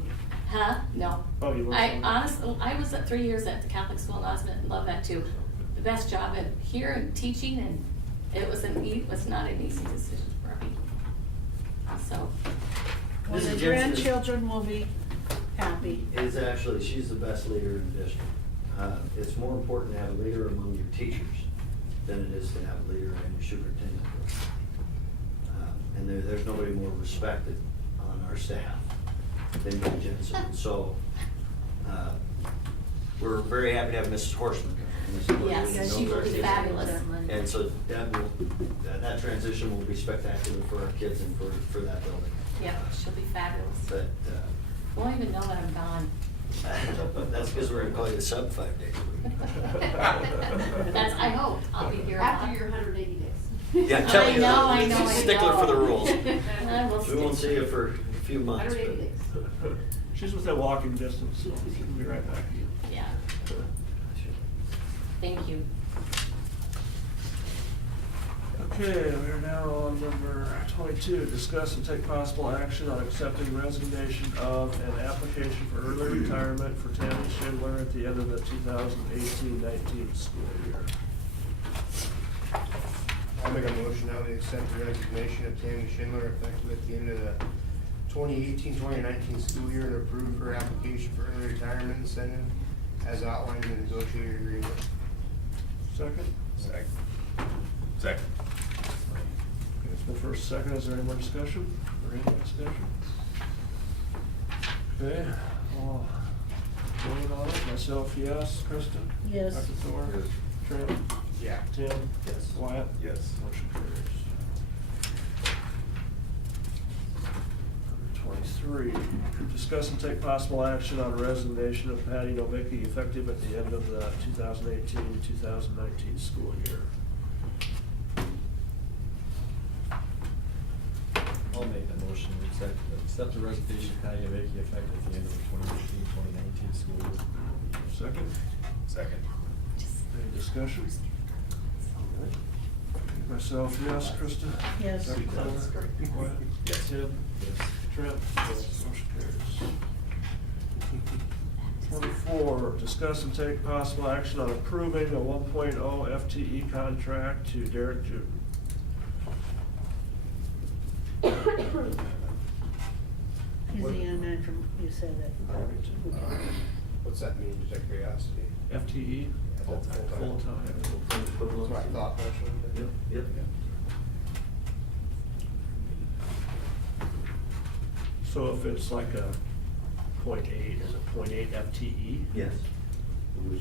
Huh? No. Oh, you weren't I somewhere? honestly, I was at 3 years at the Catholic school in Osmond and love that too. The best job in here and teaching, and it was not an easy decision for me. So, Well, Mrs. the Jensen is- grandchildren will be happy. Is actually, she's the best leader in the district. It's more important to have a leader among your teachers than it is to have a leader in your superintendent. And there's nobody more respected on our staff than Ms. Jensen. So, we're very happy to have Mrs. Horseman come. Mrs. Horseman yes, knows she will our be kids. fabulous. And so Deb will, that transition will be spectacular for our kids and for that building. Yep, she'll be fabulous. But, Won't even know that I'm gone. that's because we're gonna call you a sub 5 days a week. That's, I hope, I'll be here a lot. After your 180 days. Yeah, I'm telling you, I know, she's a I stickler know. for the rules. I will We won't stick. see you for a few months. 180 days. She's within walking distance, so she'll be right back. Yeah, thank you. Okay, we're now on number 22, discuss and take possible action on accepting resignation of an application for early retirement for Tammy Schindler at the end of the 2018-19 school year. I'll make a motion that we accept the resignation of Tammy Schindler effective at the end of the 2018-2019 school year and approve her application for early retirement incentive as outlined in the negotiated agreement. Second? Second. Second. Okay, it's been first, second, is there any more discussion, or any more discussion? Okay, all voting on it, myself, yes, Krista? Yes. Dr. Thor? Yes. Trent? Yeah. Tim? Yes. Wyatt? Yes. Motion carries. Number 23, discuss and take possible action on resignation of Patty Novicki effective at the end of the 2018-2019 school year. I'll make the motion to accept the resignation of Patty Novicki effective at the end of the 2018-2019 school year. Second? Second. Any discussion? Myself, yes. Krista? Yes. Dr. Thor? Wyatt? Yes. Tim? Yes. Trent? Yes. Motion carries. 24, discuss and take possible action on approving a 1.0 FTE contract to Derek Juden. He's the young man from, you said that. What's that mean, just out of curiosity? FTE? Full-time. Full-time. That's what I thought, actually. Yep. So if it's like a .8, is it .8 FTE? Yes.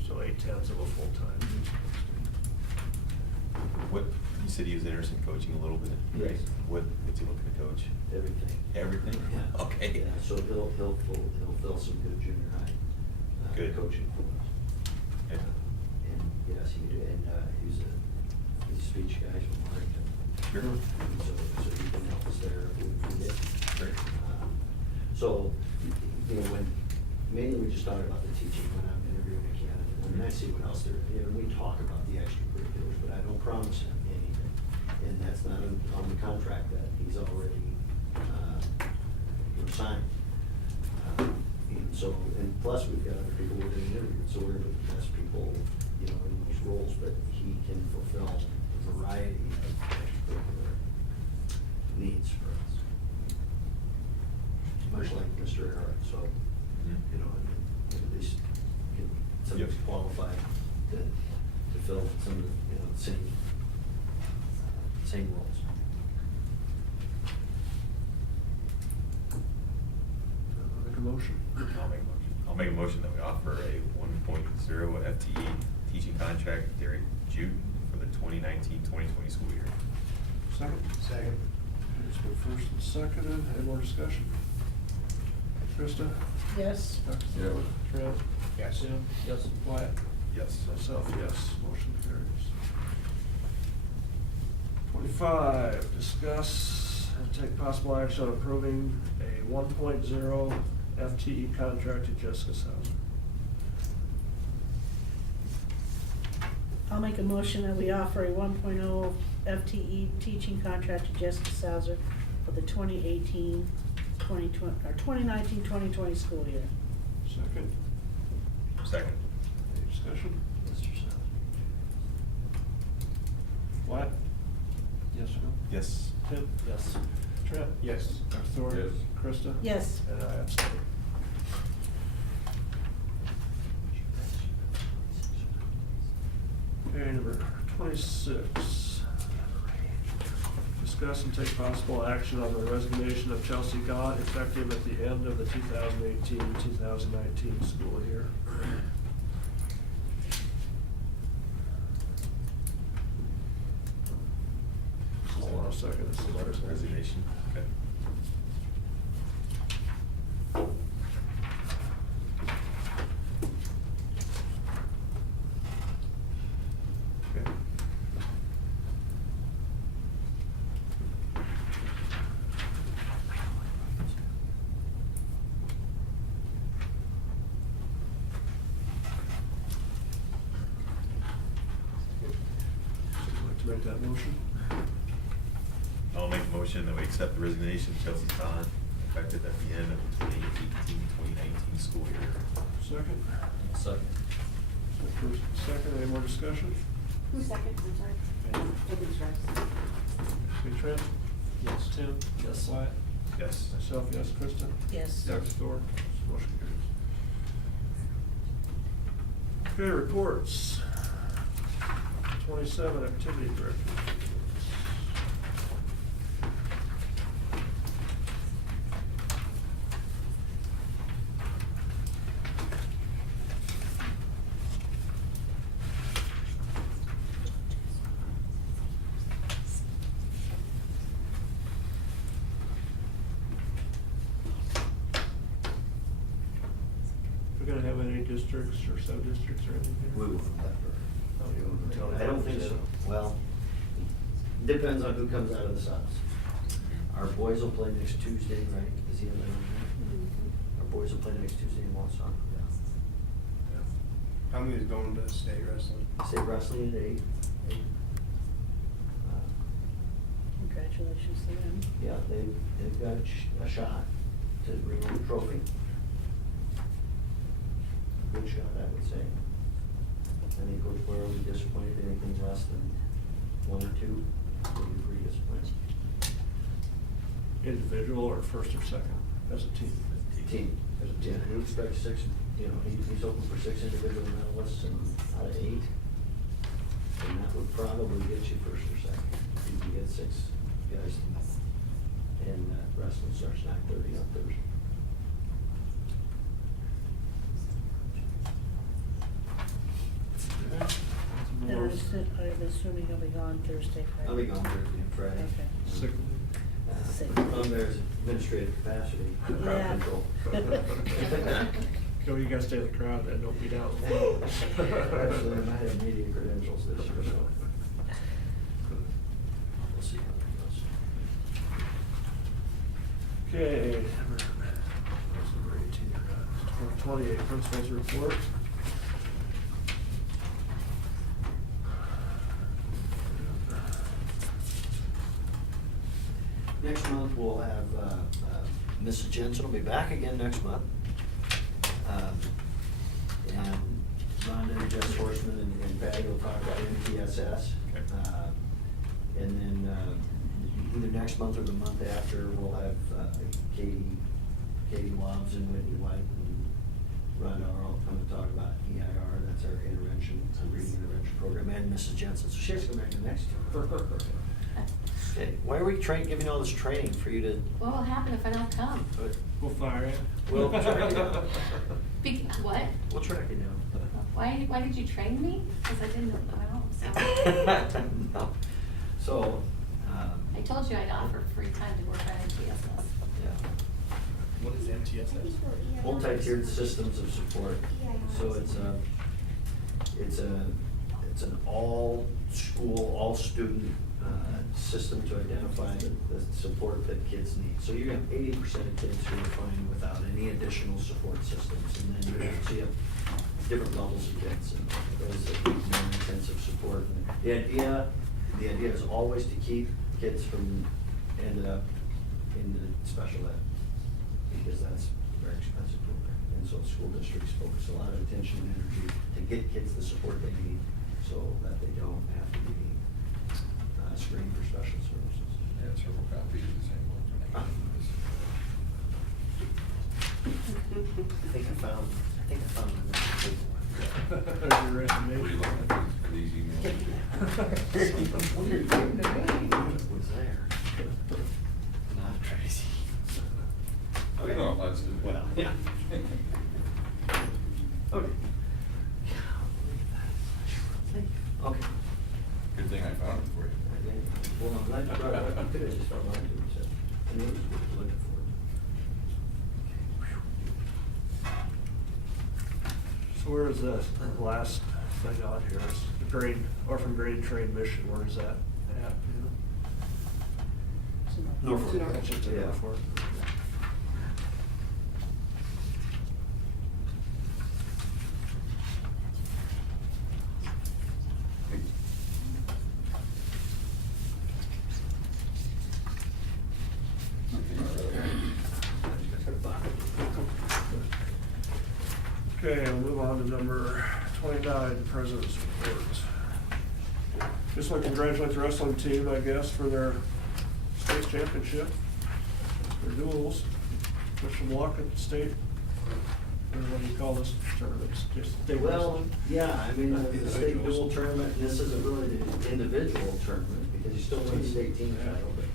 So 8/10 of a full-time. What, you said he was interested in coaching a little bit? Yes. What's he looking to coach? Everything. Everything? Yeah. Okay. Yeah, so he'll fill some good junior high Good. coaching for us. Okay. And yes, he do, and he's a speech guy from Warrington. Sure. And so he can help us there if we need it. Great. So, you know, mainly we just talk about the teaching when I'm interviewing a candidate. I mean, I see what else there, we talk about the extracurriculars, but I don't promise him anything. And that's not on the contract that he's already, signed. And so, and plus we've got other people we're gonna interview, so we're gonna put the best people, in those roles, but he can fulfill a variety of extracurricular needs for us. Much like Mr. Eric, so, at least somebody's Yep. qualified to fill some of the, same roles. Make a motion. I'll make a motion that we offer a 1.0 FTE teaching contract to Derek Juden for the 2019-2020 school year. Second? Second. It's been first and seconded. Any more discussion? Krista? Yes. Dr. Yeah. Thor? Trent? Yes. Tim? Yes. Wyatt? Yes. Myself, yes. Motion carries. 25, discuss and take possible action on approving a 1.0 FTE contract to Jessica Sauer. I'll make a motion that we offer a 1.0 FTE teaching contract to Jessica Sauer for the 2019-2020 school year. Second? Second. Any discussion? Mr. Sauer. Wyatt? Yes or no? Yes. Tim? Yes. Trent? Yes. Dr. Thor? Yes. Krista? Yes. And I abstain. Okay, number 26. Discuss and take possible action on the resignation of Chelsea Gott effective at the end of the 2018-2019 school year. Hold on a second. This is ours. Resignation. Okay. Okay. Would you like to make that motion? motion that we accept the resignation of Chelsea Khan, effective at the end of the 2018-2019 school year. Second? Second. First, second, any more discussion? Who's second, I'm sorry? Nobody's right. Okay, Trent? Yes. Tim? Yes. Wyatt? Yes. Myself, yes. Kristen? Yes. Dr. Thor? Motion carries. Okay, reports. 27, activity director. We're gonna have any districts or sub-districts or anything here? We will never. Oh, you won't tell I don't think so. Well, depends on who comes out of the subs. Our boys will play next Tuesday, right? Is he on there? Our boys will play next Tuesday in Wausau. How many is going to state wrestling? State wrestling at 8. Congratulations to them. Yeah, they've got a shot to bring home a trophy. Good shot, I would say. I think Coach Boyer will be disappointed if anything less than 1 or 2. He'll be pretty disappointed. Individual or first or second, as a team? Team. Yeah, we expect 6, he's hoping for 6 individual medalists and out of 8. And that would probably get you first or second. You can get 6 guys. And wrestling starts 9:30 on Thursday. And I'm assuming you'll be gone Thursday, Friday. I'll be gone Thursday and Friday. Okay. Sick. Sick. There's administrative capacity, crowd Yeah. control. Go, you gotta stay in the crowd, then don't be down. Actually, I might have media credentials this year, so. We'll see how that goes. Okay, where's number 18? 28, principal's report. Next month, we'll have, Mrs. Jensen will be back again next month. And Rhonda and Jess Horseman and Patty will talk about MTSS. Okay. And then, either next month or the month after, we'll have, Katie Wobbs and Whitney White and Rhonda are all come to talk about EIR, that's our intervention, reading intervention program, and Mrs. Jensen, so she has to come back to next year. Okay, why are we giving all this training for you to? What will happen if I don't come? We'll fire you. We'll track you down. What? We'll track you down. Why did you train me? Because I didn't know, so. No. So, I told you I'd offer free time to work on MTSS. yeah. What is MTSS? Multi-tiered systems of support. So it's an all-school, all-student system to identify the support that kids need. So you have 80% of kids who are fine without any additional support systems, and then you have different levels of kids and those that need more intensive support. The idea is always to keep kids from ending up in the special ed, because that's a very expensive program. And so school districts focus a lot of attention and energy to get kids the support they need so that they don't have to be screened for special services. Yeah, several copies of the same one. I think I found There's your Were you resignation. looking at these emails? was there. Not crazy. Okay. No, that's. Well, yeah. Okay. Okay. Good thing I found it for you. Well, I'm glad you brought it up. You could have just found mine too, so. I knew it was what you were looking for. So where is the last thing on here? It's the grade, orphan grade train mission, where is that at? Norfolk. That's just in Yeah. Norfolk. Okay, we'll move on to number 29, President's Reports. Just want to congratulate the wrestling team, I guess, for their state championship, their duels. Wish them luck at the state, or what do you call this tournament? Just state Well, wrestling? yeah, I mean, the state dual tournament, and this isn't really the individual tournament, because you still win the state team title, but.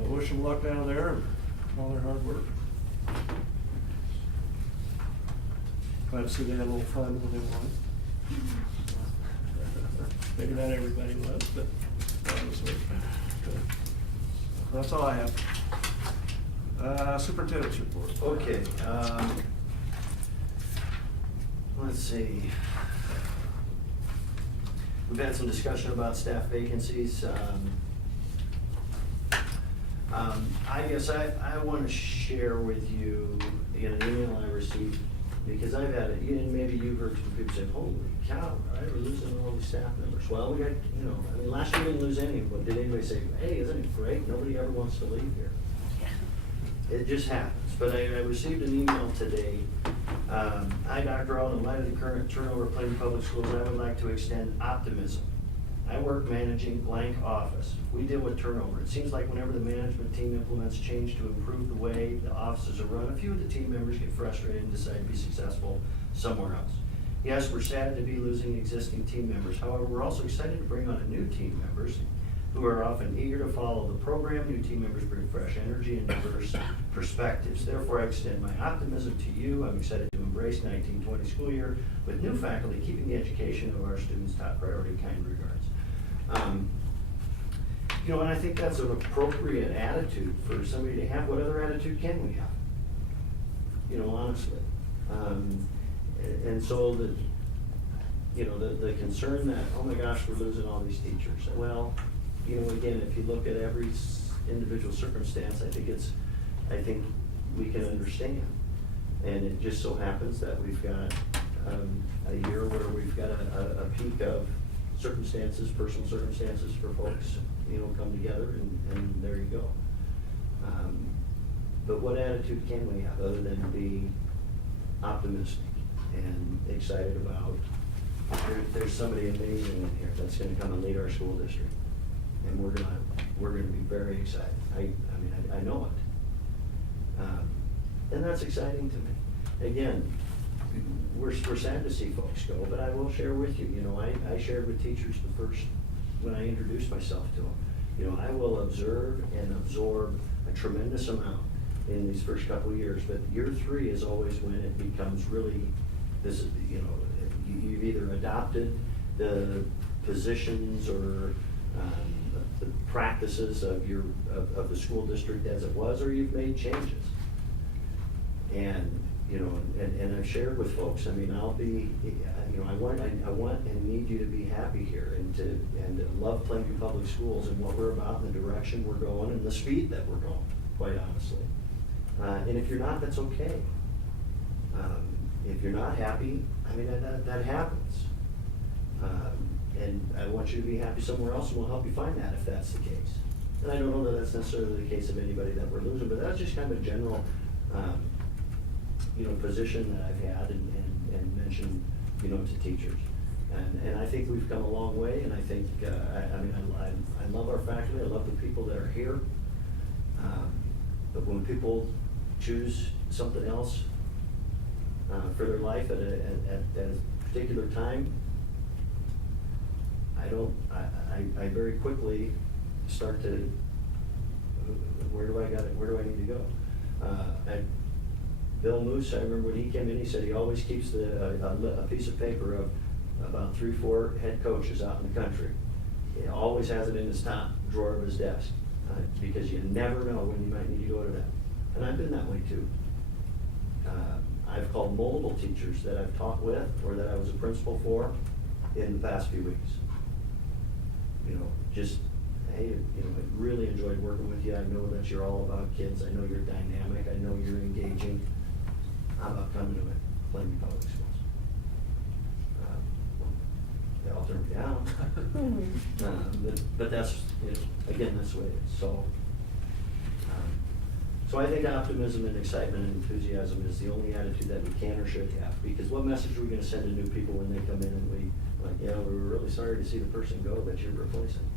Well, wish them luck down there and all their hard work. Glad to see they had a little fun when they won. Maybe not everybody was, but obviously. That's all I have. Superintendent's report. Okay, let's see. We've had some discussion about staff vacancies. I guess I want to share with you, again, an email I received, because I've had it, and maybe you've heard some people say, holy cow, right, we're losing all these staff members. Well, we got, I mean, last year we didn't lose anyone, but did anybody say, hey, isn't it great? Nobody ever wants to leave here. It just happens, but I received an email today. Hi, Dr. Allen, in light of the current turnover at Plainview Public Schools, I would like to extend optimism. I work managing blank office. We deal with turnover. It seems like whenever the management team implements change to improve the way the offices are run, a few of the team members get frustrated and decide to be successful somewhere else. Yes, we're sad to be losing existing team members. However, we're also excited to bring on new team members who are often eager to follow the program. New team members bring fresh energy and diverse perspectives. Therefore, I extend my optimism to you. I'm excited to embrace 1920 school year with new faculty, keeping the education of our students top priority. Kind regards. And I think that's an appropriate attitude for somebody to have. What other attitude can we have? Honestly. And so the concern that, oh my gosh, we're losing all these teachers. Well, again, if you look at every individual circumstance, I think we can understand. And it just so happens that we've got a year where we've got a peak of circumstances, personal circumstances for folks, come together, and there you go. But what attitude can we have other than be optimistic and excited about there's somebody amazing in here that's gonna come and lead our school district, and we're gonna be very excited. I know it, and that's exciting to me. Again, we're sad to see folks go, but I will share with you. I shared with teachers when I introduced myself to them. I will observe and absorb a tremendous amount in these first couple of years, but year 3 is always when it becomes really, you've either adopted the positions or the practices of the school district as it was, or you've made changes. And and I've shared with folks. I'll be, I want and need you to be happy here and to love Plainview Public Schools and what we're about and the direction we're going and the speed that we're going, quite honestly. And if you're not, that's okay. If you're not happy, that happens. And I want you to be happy somewhere else, and we'll help you find that if that's the case. And I don't know that that's necessarily the case of anybody that we're losing, but that's just kind of a general, position that I've had and mentioned, to teachers. And I think we've come a long way, and I think, I love our faculty, I love the people that are here. But when people choose something else for their life at a particular time, I very quickly start to, where do I need to go? Bill Moose, I remember when he came in, he said he always keeps a piece of paper of about 3-4 head coaches out in the country. He always has it in his top drawer of his desk, because you never know when you might need to go to that. And I've been that way too. I've called multiple teachers that I've taught with or that I was a principal for in the past few weeks. Just, hey, I really enjoyed working with you. I know that you're all about kids. I know you're dynamic. I know you're engaging. How about coming to Plainview Public Schools? They all turned me down. But that's, again, that's the way it is. So I think optimism and excitement and enthusiasm is the only attitude that we can or should have, because what message are we gonna send to new people when they come in and we, like, yeah, we were really sorry to see the person go that you're replacing.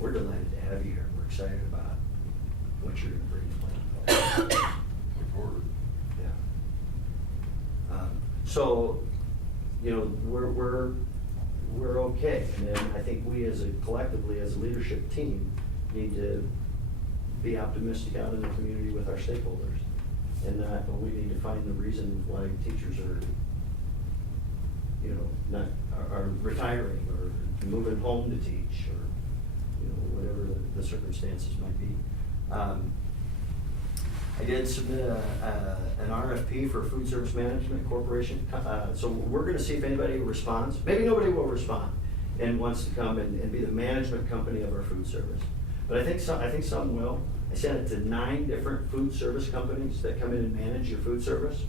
We're delighted to have you here, we're excited about what you're gonna bring to Plainview. Look forward. Yeah. So, you know, we're okay, and then I think we as a, collectively, as a leadership team, need to be optimistic out in the community with our stakeholders. And that we need to find the reason why teachers are, you know, are retiring or moving home to teach, or, you know, whatever the circumstances might be. I did submit an RFP for Food Service Management Corporation. So we're gonna see if anybody responds. Maybe nobody will respond and wants to come and be the management company of our food service. But I think some will. I sent it to 9 different food service companies that come in and manage your food service.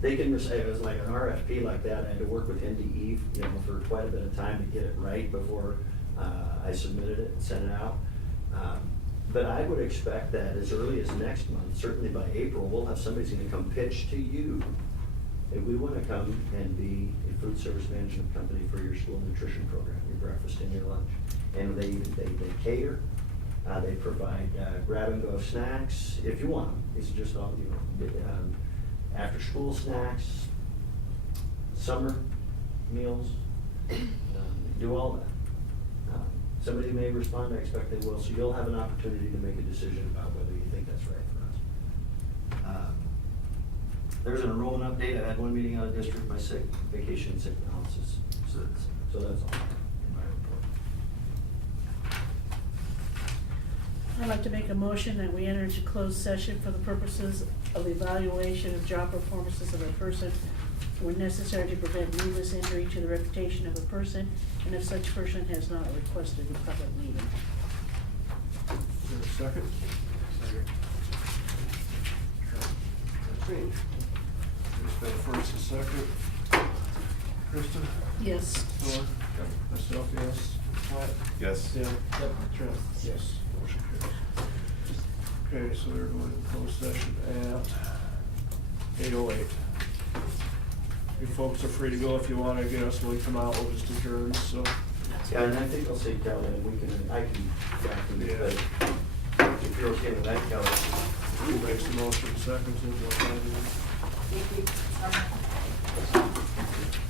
They can receive, it was like an RFP like that. I had to work with NDE, you know, for quite a bit of time to get it right before I submitted it and sent it out. But I would expect that as early as next month, certainly by April, we'll have somebody's gonna come pitch to you that we wanna come and be a food service management company for your school nutrition program, your breakfast and your lunch. And they cater, they provide grab-and-go snacks, if you want them. These are just all, you know, after-school snacks, summer meals, do all that. Somebody may respond, I expect they will, so you'll have an opportunity to make a decision about whether you think that's right for us. There's an enrollment update. I had one meeting out of district, my vacation and sick analysis, so that's all in my report. I'd like to make a motion that we enter into closed session for the purposes of evaluation of job performances of a person when necessary to prevent needless injury to the reputation of a person, and if such person has not requested a public meeting. Is there a second? Second. There's been a first and second. Kristen? Yes. Thor? Myself, yes. Pat? Yes. Tim? Trent? Yes. Motion carries. Okay, so we're going to close session at 8:08. You folks are free to go if you want to get us, when we come out, we'll just adjourn, so. Yeah, and I think I'll see Kelly, and I can, if you're okay with that, Kelly. Who makes the motion, seconds, and we'll find it. Thank you.